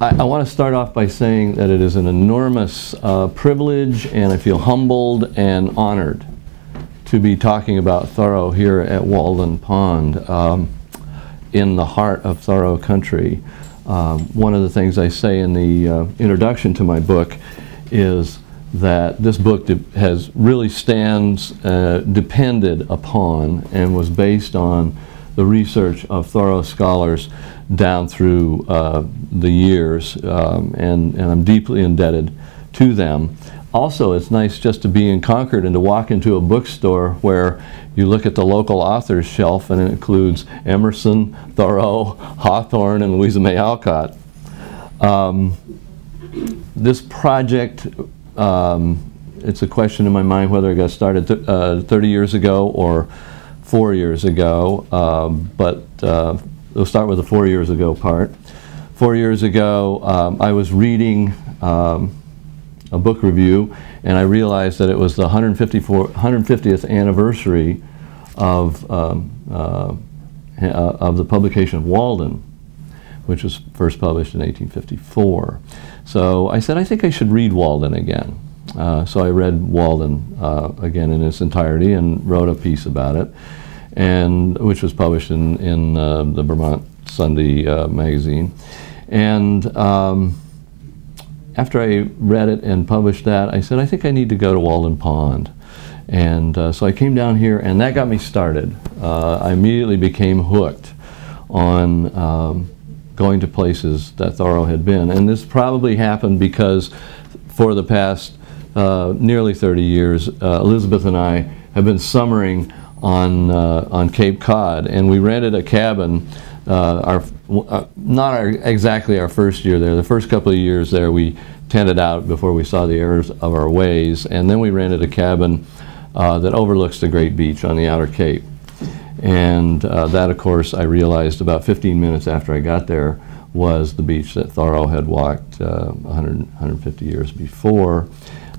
I want to start off by saying that it is an enormous privilege, and I feel humbled and honored to be talking about Thoreau here at Walden Pond, in the heart of Thoreau country. One of the things I say in the introduction to my book is that this book has really stands depended upon and was based on the research of Thoreau scholars down through the years, and I'm deeply indebted to them. Also, it's nice just to be in Concord and to walk into a bookstore where you look at the local authors shelf and it includes Emerson, Thoreau, Hawthorne, and Louisa May Alcott. This project, it's a question in my mind whether it got started 30 years ago or 4 years ago, but we'll start with the 4 years ago part. 4 years ago, I was reading a book review, and I realized that it was the 150th anniversary of the publication of Walden, which was first published in 1854. So I said, I think I should read Walden again. So I read Walden again in its entirety and wrote a piece about it, and which was published in the Vermont Sunday magazine. And after I read it and published that, I said, I think I need to go to Walden Pond. And so I came down here, and that got me started. I immediately became hooked on going to places that Thoreau had been. And this probably happened because for the past nearly 30 years, Elizabeth and I have been summering on Cape Cod, and we rented a cabin. Not exactly our first year there. The first couple of years there, we tented out before we saw the errors of our ways, and then we rented a cabin that overlooks the Great Beach on the Outer Cape. And that, of course, I realized about 15 minutes after I got there was the beach that Thoreau had walked 150 years before.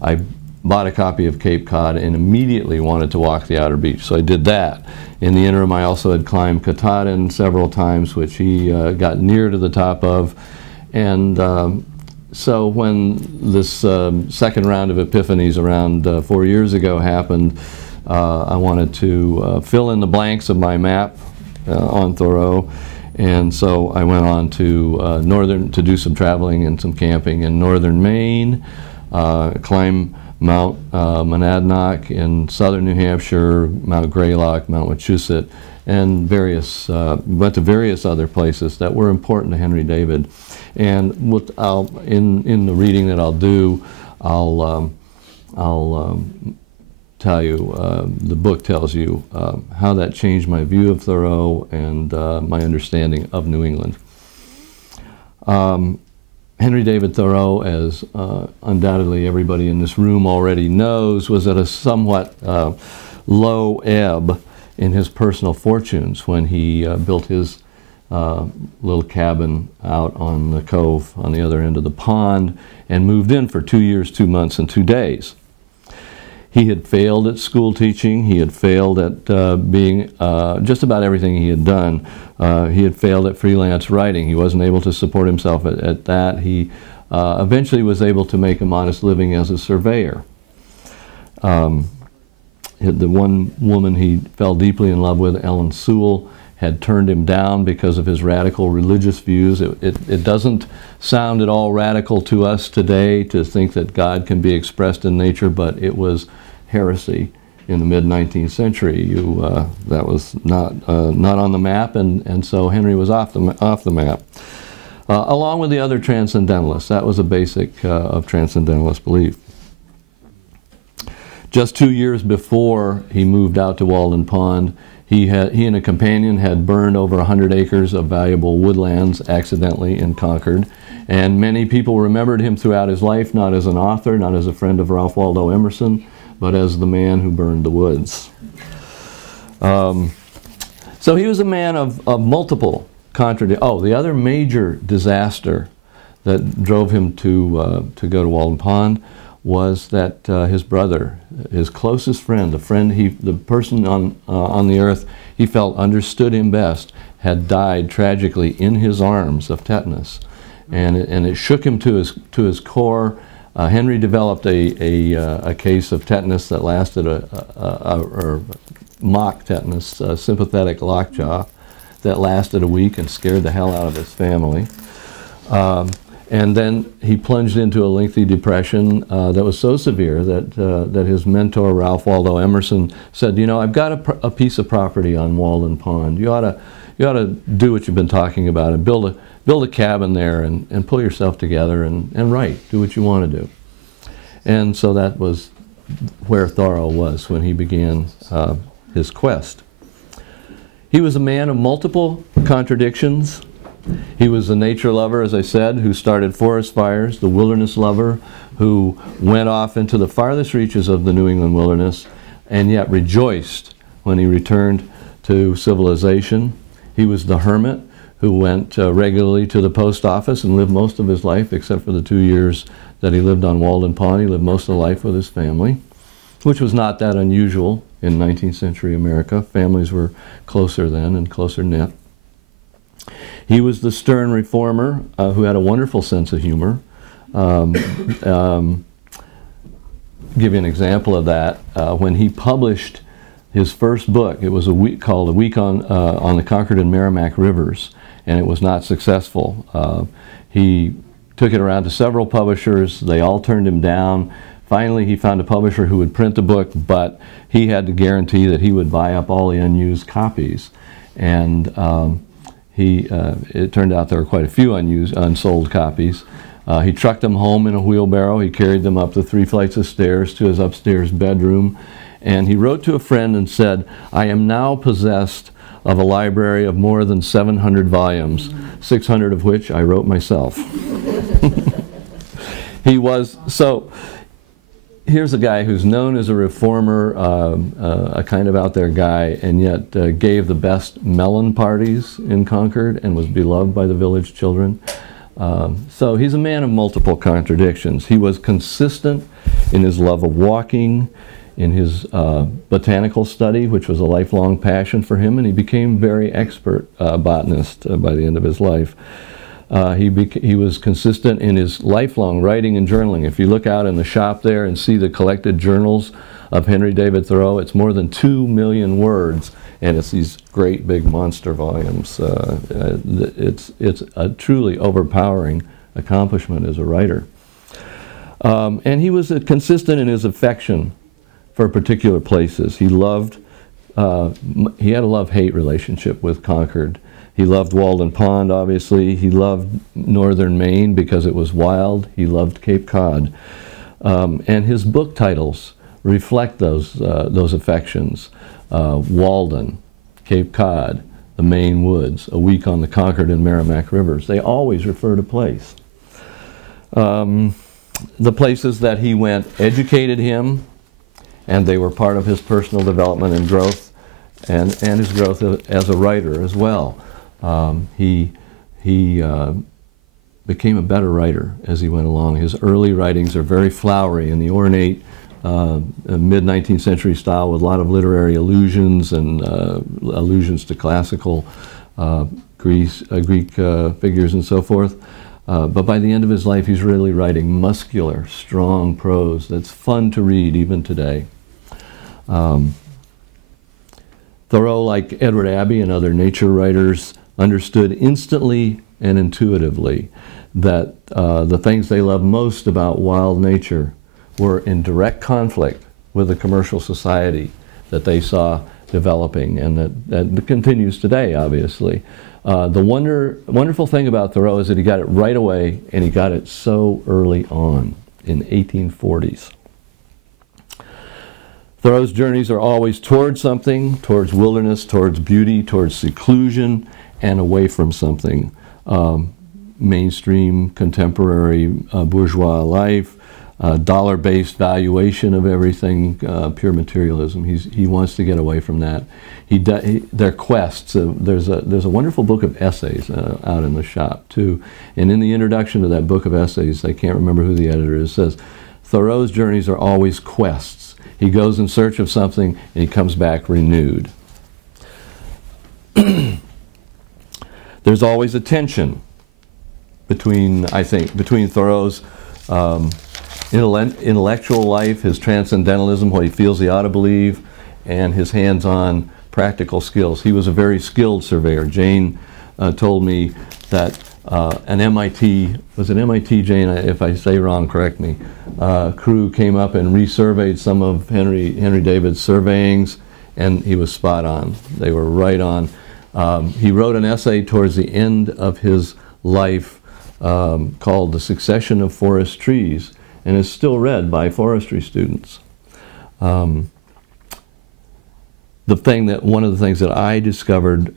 I bought a copy of Cape Cod and immediately wanted to walk the outer beach, so I did that. In the interim, I also had climbed Katahdin several times, which he got near to the top of. And so when this second round of epiphanies around 4 years ago happened, I wanted to fill in the blanks of my map on Thoreau. And so I went on to to do some traveling and some camping in northern Maine, climb Mount Monadnock in southern New Hampshire, Mount Greylock, Mount Wachusett, and went to various other places that were important to Henry David. And in the reading that I'll do, I'll tell you, the book tells you how that changed my view of Thoreau and my understanding of New England. Henry David Thoreau, as undoubtedly everybody in this room already knows, was at a somewhat low ebb in his personal fortunes when he built his little cabin out on the cove on the other end of the pond and moved in for 2 years, 2 months, and 2 days. He had failed at school teaching. He had failed at being just about everything he had done. He had failed at freelance writing. He wasn't able to support himself at that. He eventually was able to make a modest living as a surveyor. The one woman he fell deeply in love with, Ellen Sewell, had turned him down because of his radical religious views. It doesn't sound at all radical to us today to think that God can be expressed in nature, but it was heresy in the mid-19th century. That was not on the map, and so Henry was off the map. Along with the other transcendentalists. That was a basic of transcendentalist belief. Just 2 years before he moved out to Walden Pond, he and a companion had burned over 100 acres of valuable woodlands accidentally in Concord, and many people remembered him throughout his life, not as an author, not as a friend of Ralph Waldo Emerson, but as the man who burned the woods. So he was a man of multiple contradictions. Oh, the other major disaster that drove him to go to Walden Pond was that his brother, his closest friend, the person on the earth he felt understood him best, had died tragically in his arms of tetanus. and it shook him to his core. Henry developed a case of tetanus that lasted or mock tetanus, sympathetic lockjaw, that lasted a week and scared the hell out of his family. And then he plunged into a lengthy depression that was so severe that his mentor, Ralph Waldo Emerson, said, "You know, I've got a piece of property on Walden Pond. You ought to do what you've been talking about and build a cabin there and pull yourself together and write. Do what you want to do." And so that was where Thoreau was when he began his quest. He was a man of multiple contradictions. He was a nature lover, as I said, who started forest fires, the wilderness lover who went off into the farthest reaches of the New England wilderness and yet rejoiced when he returned to civilization. He was the hermit who went regularly to the post office and lived most of his life, except for the 2 years that he lived on Walden Pond. He lived most of life with his family, which was not that unusual in 19th century America. Families were closer then and closer knit. He was the stern reformer who had a wonderful sense of humor. Give you an example of that. When he published his first book, it was called A Week on the Concord and Merrimack Rivers, and it was not successful. He took it around to several publishers. They all turned him down. Finally, he found a publisher who would print the book, but he had to guarantee that he would buy up all the unused copies. And it turned out there were quite a few unsold copies. He trucked them home in a wheelbarrow. He carried them up the 3 flights of stairs to his upstairs bedroom. And he wrote to a friend and said, "I am now possessed of a library of more than 700 volumes, 600 of which I wrote myself." Here's a guy who's known as a reformer, a kind of out there guy, and yet gave the best melon parties in Concord and was beloved by the village children. So he's a man of multiple contradictions. He was consistent in his love of walking, in his botanical study, which was a lifelong passion for him, and he became a very expert botanist by the end of his life. He was consistent in his lifelong writing and journaling. If you look out in the shop there and see the collected journals of Henry David Thoreau, it's more than 2 million words, and it's these great big monster volumes. It's a truly overpowering accomplishment as a writer. And he was consistent in his affection for particular places. He had a love-hate relationship with Concord. He loved Walden Pond, obviously. He loved northern Maine because it was wild. He loved Cape Cod. And his book titles reflect those affections. Walden, Cape Cod, the Maine Woods, A Week on the Concord and Merrimack Rivers. They always refer to place. The places that he went educated him, and they were part of his personal development and growth, and his growth as a writer as well. He became a better writer as he went along. His early writings are very flowery in the ornate mid-19th century style with a lot of literary allusions and allusions to classical Greek figures and so forth. But by the end of his life, he's really writing muscular, strong prose that's fun to read even today. Thoreau, like Edward Abbey and other nature writers, understood instantly and intuitively that the things they loved most about wild nature were in direct conflict with the commercial society that they saw developing, and that continues today, obviously. The wonderful thing about Thoreau is that he got it right away, and he got it so early on, in 1840s. Thoreau's journeys are always towards something, towards wilderness, towards beauty, towards seclusion, and away from something. Mainstream, contemporary bourgeois life, dollar-based valuation of everything, pure materialism. He wants to get away from that. Their quests. There's a wonderful book of essays out in the shop too, and in the introduction to that book of essays, I can't remember who the editor is, says Thoreau's journeys are always quests. He goes in search of something and he comes back renewed. There's always a tension between, I think, between Thoreau's intellectual life, his transcendentalism, what he feels he ought to believe, and his hands-on practical skills. He was a very skilled surveyor. Jane told me that an MIT, was it MIT, Jane, if I say wrong, correct me, crew came up and resurveyed some of Henry David's surveyings, and he was spot on. They were right on. He wrote an essay towards the end of his life called The Succession of Forest Trees, and is still read by forestry students. One of the things that I discovered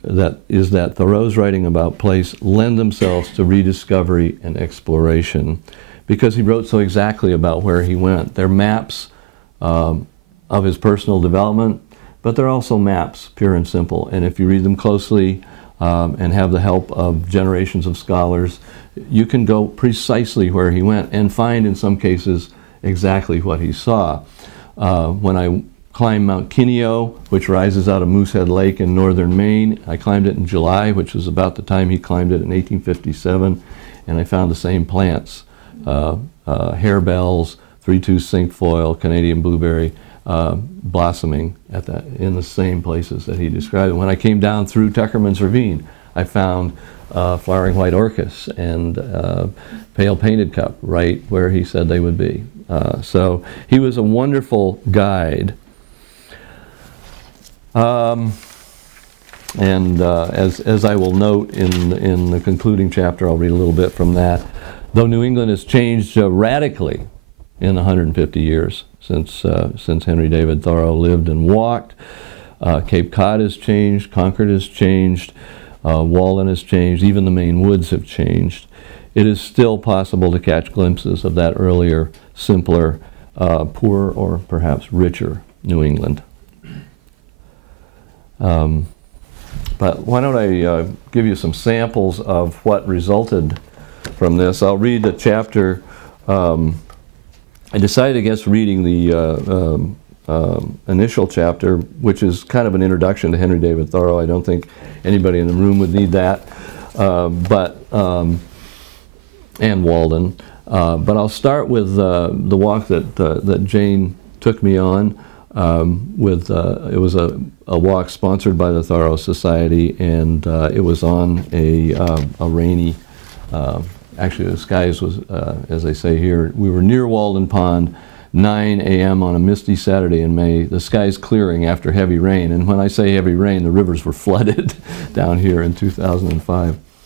is that Thoreau's writing about place lend themselves to rediscovery and exploration, because he wrote so exactly about where he went. They're maps of his personal development, but they're also maps, pure and simple. And if you read them closely and have the help of generations of scholars, you can go precisely where he went and find, in some cases, exactly what he saw. When I climbed Mount Kineo, which rises out of Moosehead Lake in northern Maine, I climbed it in July, which was about the time he climbed it in 1857, and I found the same plants, harebells, three-tooth cinquefoil, Canadian blueberry, blossoming in the same places that he described. And when I came down through Tuckerman's Ravine, I found flowering white orchis and pale painted cup right where he said they would be. So he was a wonderful guide. As I will note in the concluding chapter, I'll read a little bit from that. Though New England has changed radically in 150 years since Henry David Thoreau lived and walked, Cape Cod has changed, Concord has changed, Walden has changed, even the Maine woods have changed. It is still possible to catch glimpses of that earlier, simpler, poorer, or perhaps richer New England. But why don't I give you some samples of what resulted from this. I'll read the chapter. I decided against reading the initial chapter, which is kind of an introduction to Henry David Thoreau. I don't think anybody in the room would need that, and Walden. But I'll start with the walk that Jane took me on. It was a walk sponsored by the Thoreau Society, and it was on a rainy, actually the skies was, as they say here, we were near Walden Pond, 9 a.m. on a misty Saturday in May, the skies clearing after heavy rain. And when I say heavy rain, the rivers were flooded down here in 2005.